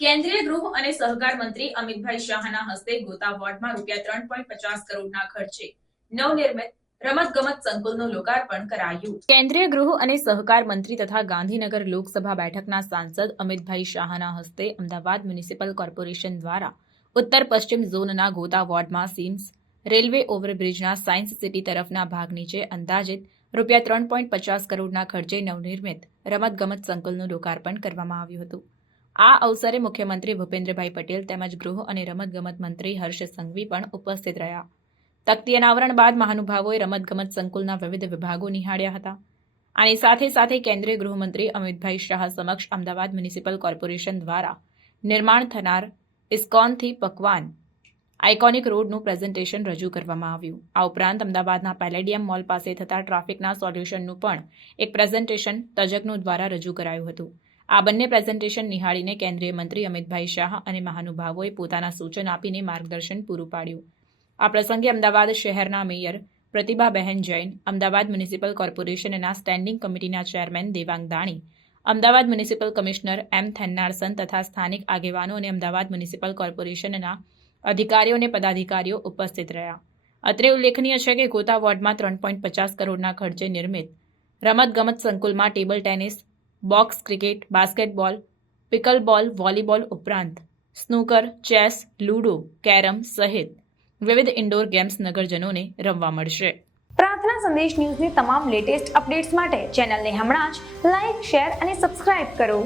કેન્દ્રીય ગૃહ અને સહકાર મંત્રી અમિતભાઈ શાહના હસ્તે ગોતા વોર્ડમાં રૂપિયા ત્રણ પોઈન્ટ પચાસ કરોડના ખર્ચે નવનિર્મિત રમતગમત સંકુલનું લોકાર્પણ કરાયું. કેન્દ્રીય ગૃહ અને સહકાર મંત્રી તથા ગાંધીનગર લોકસભા બેઠકના સાંસદ અમિતભાઈ શાહના હસ્તે અમદાવાદ મ્યુનિસિપલ કોર્પોરેશન દ્વારા ઉત્તર પશ્ચિમ ઝોનના ગોતા વોર્ડમાં સીમ્સ રેલવે ઓવરબ્રિજના સાયન્સ સિટી તરફના ભાગ નીચે અંદાજિત રૂપિયા ત્રણ પોઈન્ટ પચાસ કરોડના ખર્ચે નવનિર્મિત રમતગમત સંકુલનું લોકાર્પણ કરવામાં આવ્યું હતું. આ અવસરે મુખ્યમંત્રી ભૂપેન્દ્રભાઈ પટેલ તેમજ ગૃહ અને રમતગમત મંત્રી હર્ષ સંઘવી પણ ઉપસ્થિત રહ્યા. તકતી અનાવરણ બાદ મહાનુભાવોએ રમતગમત સંકુલના વિવિધ વિભાગો નિહાળ્યા હતા. આની સાથે સાથે કેન્દ્રીય ગૃહમંત્રી અમિતભાઈ શાહ સમક્ષ અમદાવાદ મ્યુનિસિપલ કોર્પોરેશન દ્વારા નિર્માણ થનાર ઇસ્કોનથી પકવાન આઇકોનિક રોડનું પ્રેઝન્ટેશન રજૂ કરવામાં આવ્યું. આ ઉપરાંત અમદાવાદના પેલેડિયમ મોલ પાસે થતા ટ્રાફિકના સોલ્યુશનનું પણ એક પ્રેઝન્ટેશન તજજ્ઞો દ્વારા રજૂ કરાયું હતું. આ બંને પ્રેઝન્ટેશન નિહાળીને કેન્દ્રીય મંત્રી અમિતભાઈ શાહ અને મહાનુભાવોએ પોતાના સૂચન આપીને માર્ગદર્શન પૂરું પાડ્યું. આ પ્રસંગે અમદાવાદ શહેરના મેયર પ્રતિભાબહેન જૈન, અમદાવાદ મ્યુનિસિપલ કોર્પોરેશનના સ્ટેન્ડિંગ કમિટીના chairman Devang Dani, Ahmedabad municipal commissioner M Thennarasan તથા સ્થાનિક આગેવાનો અને અમદાવાદ મ્યુનિસિપલ કોર્પોરેશનના અધિકારીઓ અને પદાધિકારીઓ ઉપસ્થિત રહ્યા. અત્રે ઉલ્લેખનીય છે કે ગોતા વોર્ડમાં ત્રણ પોઈન્ટ પચાસ કરોડના ખર્ચે નિર્મિત રમતગમત સંકુલમાં table tennis box cricket, basketball, pickleball, volleyball ઉપરાંત સ્નૂકર, ચેસ, લૂડો, કેરમ સહિત વિવિધ ઇન્ડોર ગેમ્સ નગરજનોને રમવા મળશે. પ્રાર્થના સંદેશ ન્યૂઝની તમામ લેટેસ્ટ અપડેટ્સ માટે ચેનલને હમણાં જ લાઇક શેર અને સબસ્ક્રાઇબ કરો.